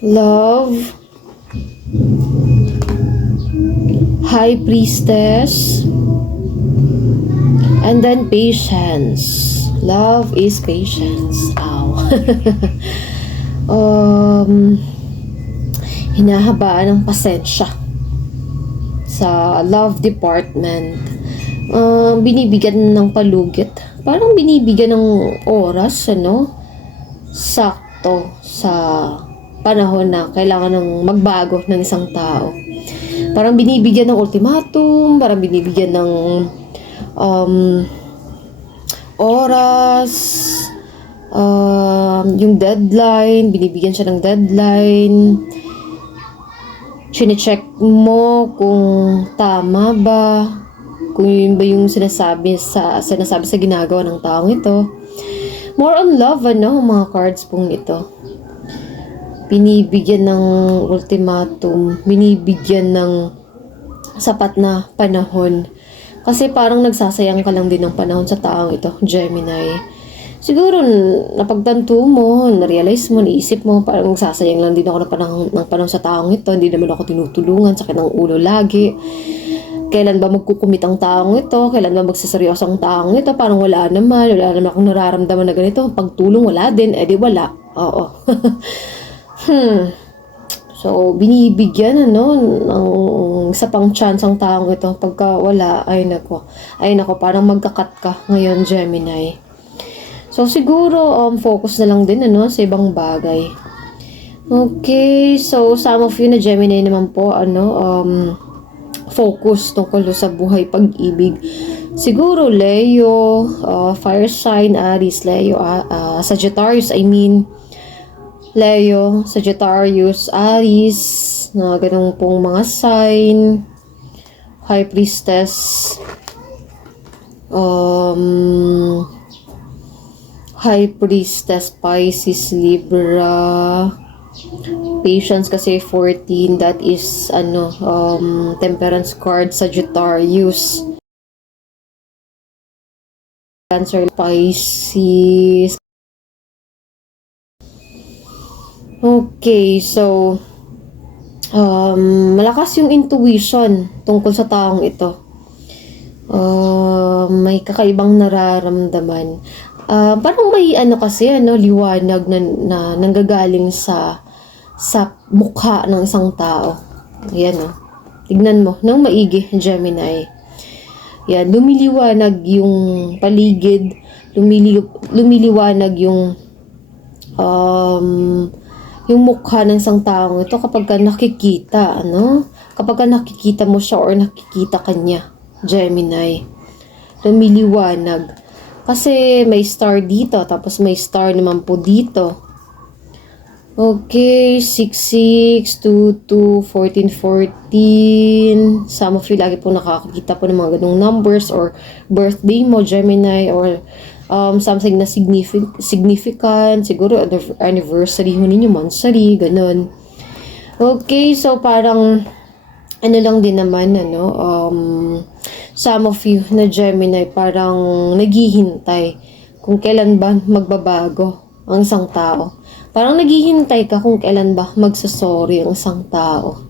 Love, High Priestess, and then patience. Love is patience. Ow. Hinahabaan ng pasensya sa love department. Binibigyan ng palugit. Parang binibigyan ng oras, ano? Sakto sa panahon na kailangan ng magbago ng isang tao. Parang binibigyan ng ultimatum, parang binibigyan ng oras, yung deadline, binibigyan siya ng deadline. Chine-check mo kung tama ba, kung yun ba yung sinasabi sa ginagawa ng taong ito. More on love, ano, mga cards pong ito. Binibigyan ng ultimatum, binibigyan ng sapat na panahon. Kasi parang nagsasayang ka lang din ng panahon sa taong ito, Gemini. Siguro, napagtanto mo, narealize mo, naisip mo, parang nagsasayang lang din ako ng panahon sa taong ito. Hindi naman ako tinutulungan, sakit ng ulo lagi. Kailan ba magkukumit ang taong ito? Kailan ba magsiseryoso ang taong ito? Parang wala naman akong nararamdaman na ganito. Pagtulong, wala din. Eh di wala. Oo. So, binibigyan, ano, ng isa pang chance ang taong ito. Pagka wala, ay nako, parang magkakat ka ngayon, Gemini. So, siguro, focus na lang din, ano, sa ibang bagay. Okay, so, some of you na Gemini naman po, focus tungkol sa buhay, pag-ibig. Siguro, Leo, fire sign, Aries, Leo, Sagittarius, Leo, Sagittarius, Aries, na ganun pong mga sign. High Priestess, High Priestess, Pisces, Libra, Patience kasi 14, that is, Temperance card, Sagittarius, Cancer, Pisces. Okay, so, malakas yung intuition tungkol sa taong ito. May kakaibang nararamdaman. Parang may liwanag na nanggagaling sa mukha ng isang tao. Ayan, tignan mo, nang maigi, Gemini. Yan, lumiliwanag yung paligid, lumiliwanag yung mukha ng isang tao ito kapag ka nakikita, kapag ka nakikita mo siya or nakikita kanya, Gemini. Lumiliwanag. Kasi may star dito, tapos may star naman po dito. Okay, 66, 22, 14, 14. Some of you lagi po nakakita po ng mga ganung numbers or birthday mo, Gemini, or something na significant. Siguro anniversary ho ninyo, monthsary, ganun. Okay, so parang lang din naman, some of you na Gemini parang naghihintay kung kailan ba magbabago ang isang tao. Parang naghihintay ka kung kailan ba magsasorry ang isang tao.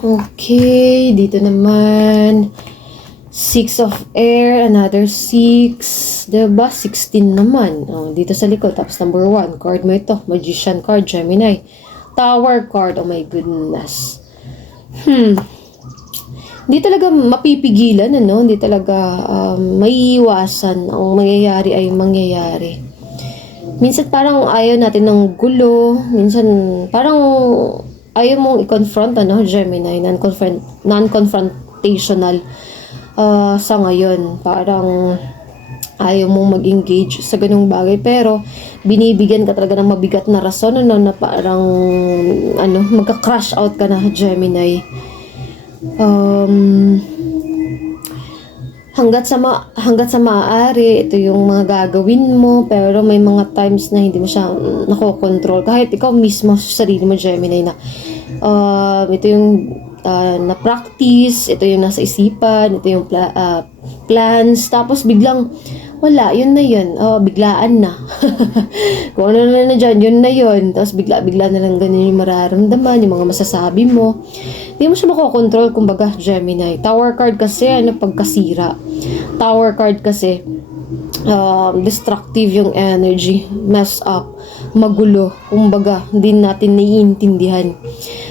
Okay, dito naman 6 of air, another 6, diba? 16 naman. Dito sa likod, tapos number 1, card mo ito, Magician card, Gemini. Tower card, oh my goodness. Hindi talaga mapipigilan, Hindi talaga maiiwasan. Ang mangyayari ay mangyayari. Minsan parang ayaw natin ng gulo. Minsan parang ayaw mong i-confront, Gemini. Non-confrontational sa ngayon. Parang ayaw mong mag-engage sa ganung bagay. Pero binibigyan ka talaga ng mabigat na rason, na parang magka-crash out ka na, Gemini. Hanggat sa maaari, ito yung mga gagawin mo, pero may mga times na hindi mo siya nakokontrol. Kahit ikaw mismo sa sarili mo, Gemini, na ito yung na practice, ito yung nasa isipan, ito yung plans, tapos biglang wala, yun na yun. Oh, biglaan na. Kung ano na dyan, yun na yun. Tapos bigla na lang ganun yung mararamdaman, yung mga masasabi mo. Hindi mo siya makokontrol, kumbaga, Gemini. Tower card kasi, pagkasira. Tower card kasi, destructive yung energy, mess up, magulo, kumbaga, hindi natin naiintindihan.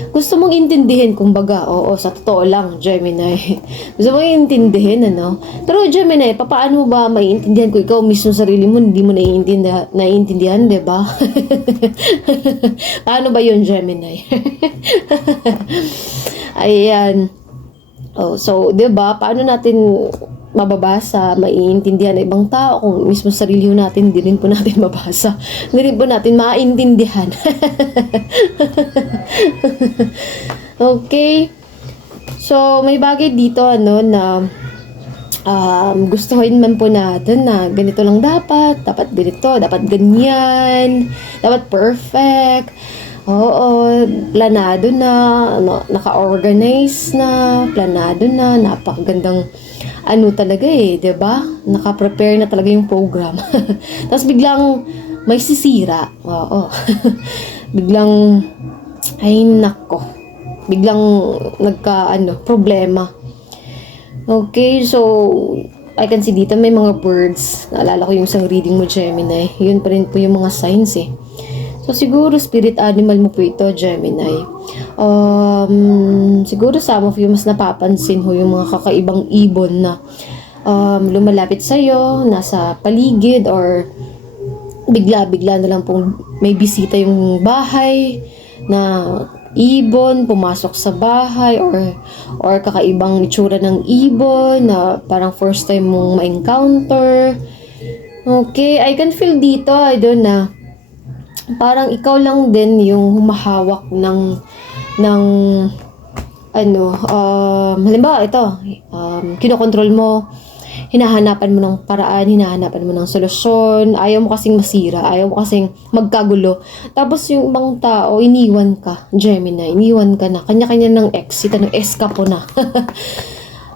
Gusto mong intindihin, kumbaga, oo, sa totoo lang, Gemini. Gusto mong intindihin, Pero Gemini, paano mo ba maiintindihan kung ikaw mismo sarili mo, hindi mo naiintindihan, di ba? Paano ba yun, Gemini? Ayan. Oh, so, 'di ba? Paano natin mababasa, maiintindihan ng ibang tao kung mismo sarili natin hindi rin po natin mabasa. Hindi rin po natin maintindihan. Okay. So, may bagay dito na gustuhin man po natin na ganito lang dapat ganito, dapat ganyan, dapat perfect. Oo, planado na, naka-organize na, planado na, napakagandang talaga 'di ba? Naka-prepare na talaga yung program. Tapos biglang may sisira. Oo. Biglang ay nako. Biglang problema. Okay, so I can see dito may mga birds. Naalala ko yung isang reading mo, Gemini. Yun pa rin po yung mga signs eh. So, siguro spirit animal mo po ito, Gemini. Siguro some of you mas napapansin ho yung mga kakaibang ibon na lumalapit sa'yo, nasa paligid, or bigla-bigla na lang pong may bisita yung bahay na ibon, pumasok sa bahay, or kakaibang itsura ng ibon na parang first time mong ma-encounter. Okay, I can feel dito, I don't know, parang ikaw lang din yung humahawak ng halimbawa ito, kinokontrol mo, hinahanapan mo ng paraan, hinahanapan mo ng solusyon, ayaw mo kasing masira, ayaw mo kasing magkagulo. Tapos yung ibang tao, iniwan ka, Gemini, iniwan ka na, kanya-kanya ng exit, eskapo na.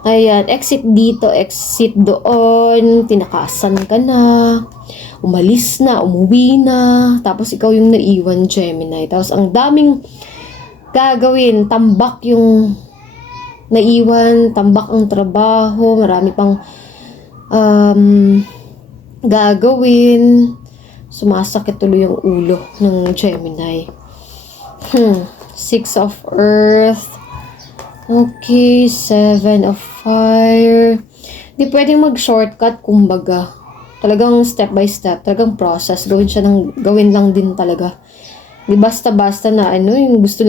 Ayan, exit dito, exit doon, tinakasan ka na, umalis na, umuwi na, tapos ikaw yung naiwan, Gemini. Tapos ang daming gagawin, tambak yung naiwan, tambak ang trabaho, marami pang gagawin, sumasakit tuloy yung ulo ng Gemini. Six of Earth. Okay, Seven of Fire. Di pwedeng mag-shortcut, kumbaga. Talagang step by step, talagang process. Gawin lang din talaga. Di basta-basta na yung gusto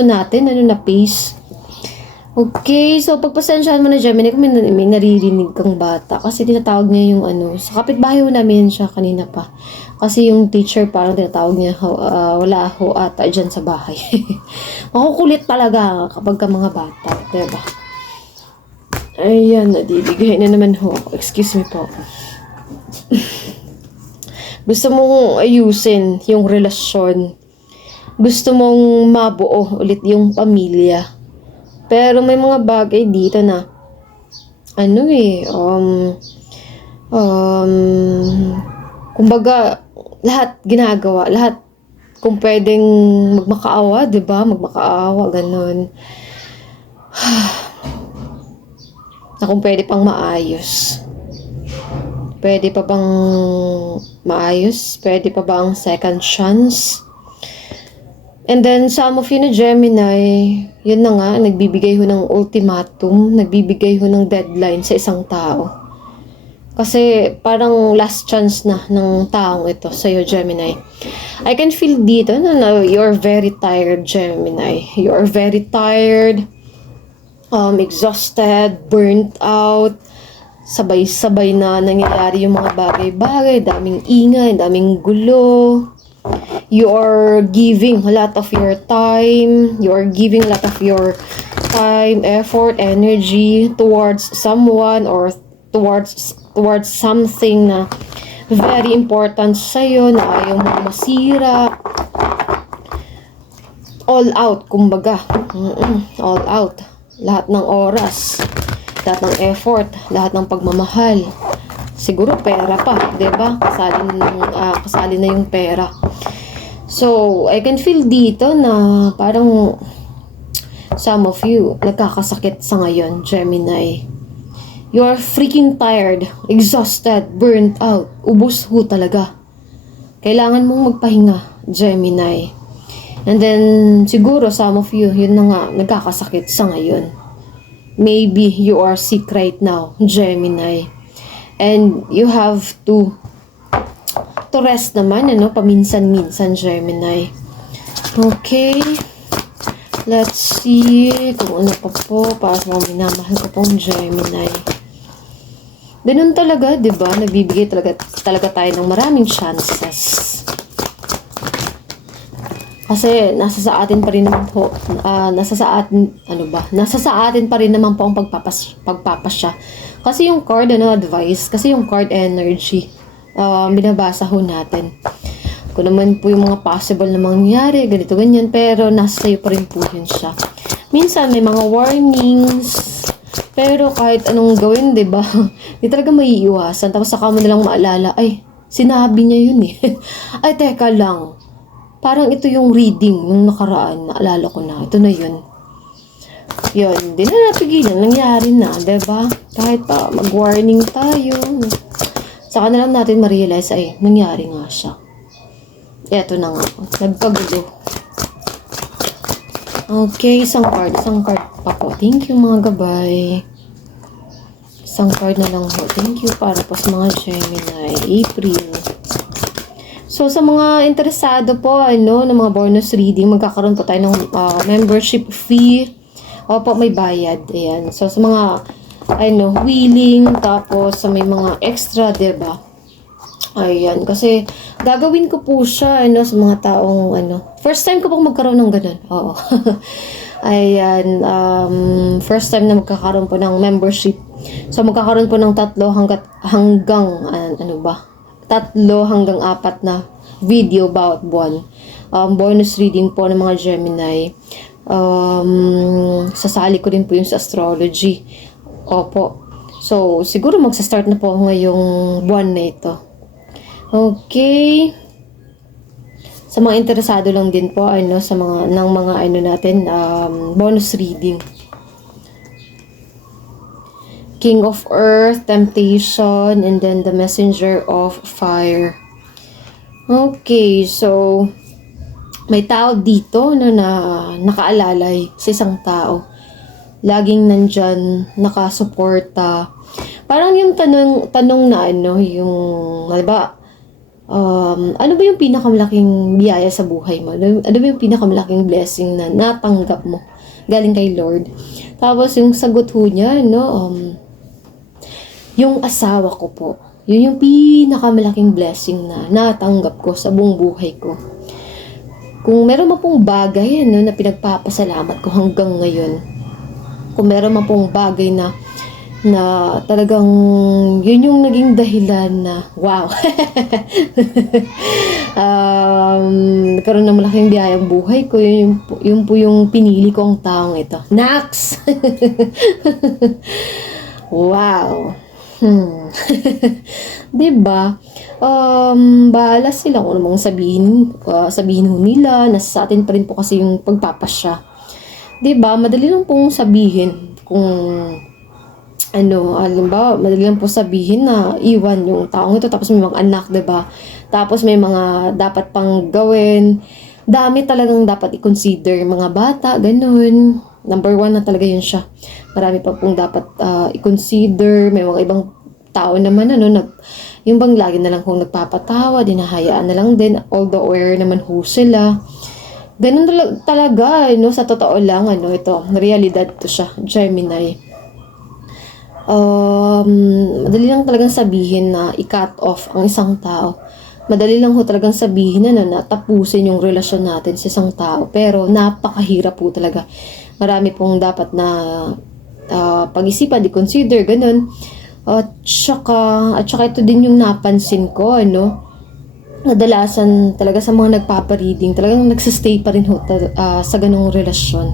natin, na pace. Okay, so pagpasensyahan mo na, Gemini, kung may naririnig kang bata. Kasi tinatawag niya yung sa kapitbahay namin siya kanina pa. Kasi yung teacher parang tinatawag niya, wala ho ata dyan sa bahay. Makukulit talaga kapag ka mga bata, diba? Ayan, nadibigay na naman ho. Excuse me po. Gusto mong ayusin yung relasyon. Gusto mong mabuo ulit yung pamilya. Pero may mga bagay dito na kumbaga lahat ginagawa, lahat kung pwedeng magmakaawa, 'di ba? Magmakaawa ganun. Na kung pwede pang maayos. Pwede pa bang maayos? Pwede pa ba ang second chance? And then, some of you na Gemini, yun na nga, nagbibigay ho ng ultimatum, nagbibigay ho ng deadline sa isang tao. Kasi parang last chance na ng taong ito sa'yo, Gemini. I can feel dito na you're very tired, Gemini. You're very tired, exhausted, burnt out, sabay-sabay na nangyayari yung mga bagay-bagay, daming ingay, daming gulo. You are giving a lot of your time, you are giving a lot of your time, effort, energy towards someone or towards something na very important sa'yo, na ayaw mo masira. all out, kumbaga. All out. Lahat ng oras, lahat ng effort, lahat ng pagmamahal. Siguro pera pa, 'di ba? Kasali na yung pera. So, I can feel dito na parang some of you nagkakasakit sa ngayon, Gemini. You're freaking tired, exhausted, burnt out. Ubos ho talaga. Kailangan mong magpahinga, Gemini. And then, siguro some of you, yun na nga, nagkakasakit sa ngayon. Maybe you are sick right now, Gemini. And you have to rest naman, paminsan-minsan, Gemini. Okay. Let's see kung ano pa po para sa mga minamahal ko pong Gemini. Ganun talaga, di ba? Nagbibigay talaga tayo ng maraming chances. Kasi nasa sa atin pa rin naman po, nasa sa atin pa rin naman po ang pagpapasya. Kasi yung card, advice, kasi yung card energy, binabasa ho natin. Kung naman po yung mga possible na mangyari, ganito, ganyan, pero nasa sayo pa rin po yun siya. Minsan may mga warnings, pero kahit anong gawin, di ba? Di talaga maiiwasan. Tapos saka mo nalang maalala, ay, sinabi niya yun eh. Ay, teka lang. Parang ito yung reading nung nakaraan, naalala ko na. Ito na yun. Yun, di na napigilan. Nangyari na, diba? Kahit pa mag-warning tayo. Saka na lang natin ma-realize, ay, nangyari nga siya. Eto na nga. Nagpagulo. Okay, isang card pa po. Thank you mga gabay. Isang card na lang po. Thank you para po sa mga Gemini. April. So, sa mga interesado po, ng mga bonus reading, magkakaroon po tayo ng membership fee. Opo, may bayad. Ayan. So, sa mga, willing, tapos sa may mga extra, diba? Ayan. Kasi, gagawin ko po siya, sa mga taong, first time ko pong magkaroon ng ganun. Oo. Ayan. First time na magkakaroon po ng membership. So, magkakaroon po ng 3 hanggang 4 na video bawat buwan. Bonus reading po ng mga Gemini. Sasali ko din po yung sa astrology. Opo. So, siguro magsa-start na po ngayong buwan na ito. Okay. Sa mga interesado lang din po, sa mga, natin, bonus reading. King of Earth, Temptation, and then the Messenger of Fire. Okay, so may tao dito na nakaalalay sa isang tao. Laging nandyan, nakasuporta. Parang yung tanong na yung, diba, ano ba yung pinakamalaking biyaya sa buhay mo? Ano ba yung pinakamalaking blessing na natanggap mo galing kay Lord? Tapos yung sagot ho niya, yung asawa ko po. Yun yung pinakamalaking blessing na natanggap ko sa buong buhay ko. Kung meron man pong bagay na pinagpapasalamat ko hanggang ngayon, kung meron man pong bagay na talagang yun yung naging dahilan na wow. Nagkaroon ng malaking biyayang buhay ko, yun po yung pinili kong taong ito. Nax! Wow! Diba? Bahala sila kung namang sabihin nila, nasa sa atin pa rin po kasi yung pagpapasya. Diba? Madali lang pong sabihin kung madali lang po sabihin na iwan yung taong ito, tapos may mga anak, diba? Tapos may mga dapat pang gawin. Dami talagang dapat i-consider, mga bata, ganun. Number 1 na talaga yun siya. Marami pa pong dapat i-consider. May mga ibang tao naman, yung bang lagi na lang kung nagpapatawa, dinahayaan na lang din, although aware naman ho sila. Ganun talaga, sa totoo lang, ito, realidad to siya, Gemini. Madali lang talagang sabihin na i-cut off ang isang tao. Madali lang ho talagang sabihin na tapusin yung relasyon natin sa isang tao. Pero napakahirap po talaga. Marami pong dapat na pag-isipan, di-consider, ganun. At saka ito din yung napansin ko, kadalasan talaga sa mga nagpapa-reading, talagang nagsistay pa rin ho sa ganong relasyon.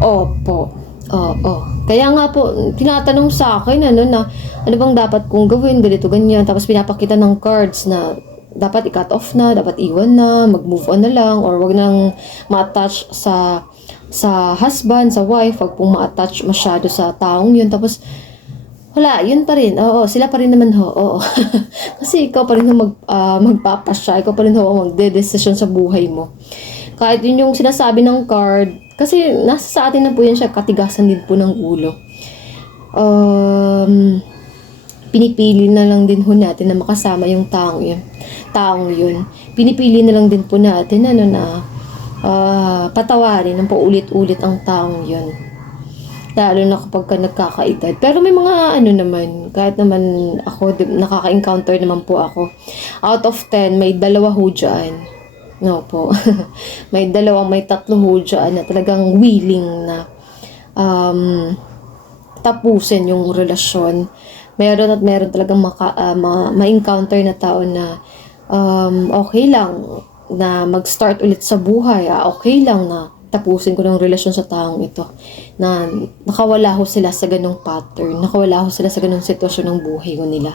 Opo. Oo. Kaya nga po, tinatanong sa akin, ano bang dapat kong gawin, ganito, ganyan. Tapos pinapakita ng cards na dapat i-cut off na, dapat iwan na, mag-move on na lang, or wag nang ma-attach sa husband, sa wife, wag pong ma-attach masyado sa taong yun. Tapos, wala, yun pa rin. Oo, sila pa rin naman ho. Oo. Kasi ikaw pa rin ho magpapasya, ikaw pa rin ho magde-desisyon sa buhay mo. Kahit yun yung sinasabi ng card, kasi nasa sa atin na po yan siya, katigasan din po ng ulo. Pinipili na lang din ho natin na makasama yung taong yun. Pinipili na lang din po natin patawarin ng paulit-ulit ang taong yun. Lalo na kapag ka nagkakaedad. Pero may mga naman, kahit naman ako, nakaka-encounter naman po ako. Out of 10, may 2 ho dyan. No po. may 3 ho dyan na talagang willing na tapusin yung relasyon. Meron talagang ma-encounter na tao na okay lang na mag-start ulit sa buhay. Okay lang na tapusin ko ng relasyon sa taong ito. Na nakawala ho sila sa ganong pattern. Nakawala ho sila sa ganong sitwasyon ng buhay ko nila.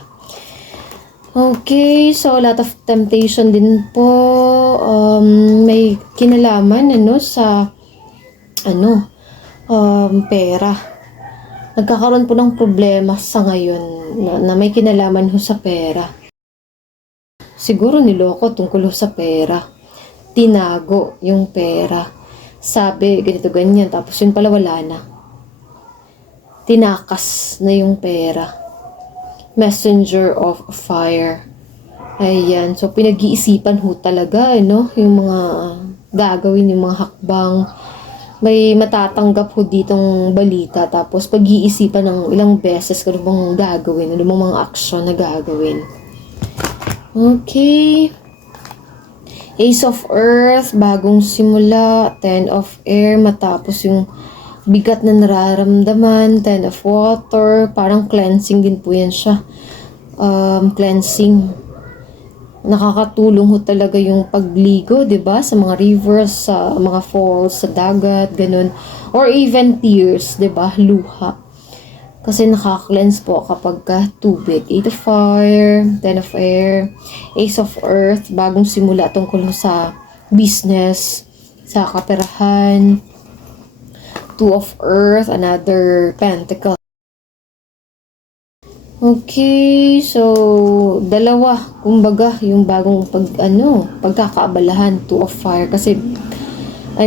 Okay, so a lot of temptation din po. May kinalaman sa pera. Nagkakaroon po ng problema sa ngayon na may kinalaman ho sa pera. Siguro niloko tungkol ho sa pera. Tinago yung pera. Sabi, ganito ganyan, tapos yun pala wala na. Tinakas na yung pera. Messenger of fire. Ayan. So, pinag-iisipan ho talaga, yung mga gagawin, yung mga hakbang. May matatanggap ho ditong balita. Tapos, pag-iisipan ng ilang beses kung ano bang gagawin, ano bang mga aksyon na gagawin. Okay. Ace of Earth, bagong simula. 10 of Air, matapos yung bigat na nararamdaman. 10 of Water, parang cleansing din po yan siya. Cleansing. Nakakatulong ho talaga yung pagligo, 'di ba? Sa mga rivers, sa mga falls, sa dagat, ganun. Or even tears, 'di ba? Luha. Kasi nakaka-cleanse po kapag tubig. 8 of Fire, 10 of Air, Ace of Earth, bagong simula tungkol sa business, sa kaperahan. 2 of Earth, another Pentacle. Okay, so 2, kumbaga, yung bagong pagkakaabalahan, 2 of Fire. Kasi, 2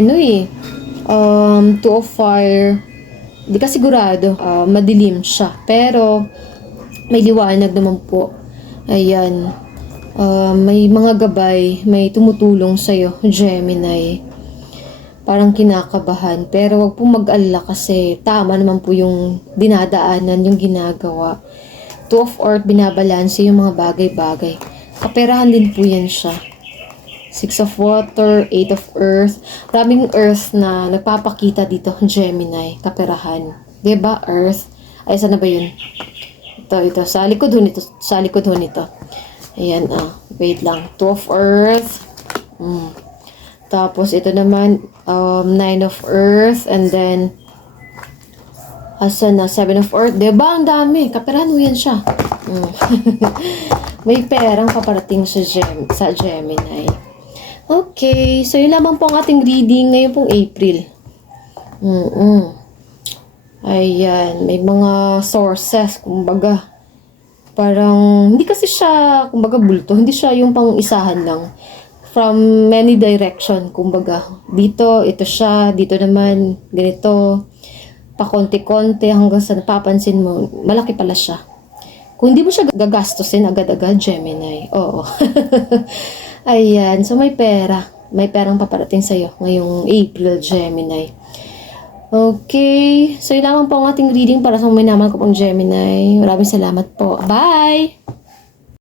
of Fire, di ka sigurado, madilim siya. Pero, may liwanag naman po. Ayan, may mga gabay, may tumutulong sa'yo, Gemini. Parang kinakabahan. Pero wag po mag-alala kasi tama naman po yung dinadaanan, yung ginagawa. 2 of Earth, binabalanse yung mga bagay-bagay. Kaperahan din po yan siya. 6 of Water, 8 of Earth. Maraming Earth na nagpapakita dito, Gemini. Kaperahan. Diba, Earth? Ay, saan na ba yun? Ito. Sa likod ho nito. Ayan, wait lang. 2 of Earth. Tapos, ito naman, 9 of Earth, and then, 7 of Earth. Diba? Ang dami. Kaperahan mo yan siya. May perang paparating sa Gemini. Okay. So, yun lamang po ang ating reading ngayon pong April. Ayan. May mga sources, kumbaga. Parang, hindi kasi siya, kumbaga, bulto. Hindi siya yung pang-isahan lang. From many direction, kumbaga. Dito, ito siya. Dito naman, ganito. Pakonti-konti hanggang sa napapansin mo, malaki pala siya. Kung hindi mo siya gagastusin agad-agad, Gemini. Oo. Ayan. So, may pera. May perang paparating sa'yo ngayong April, Gemini. Okay. So, yun lamang po ang ating reading para sa may naman ko pang Gemini. Maraming salamat po. Bye!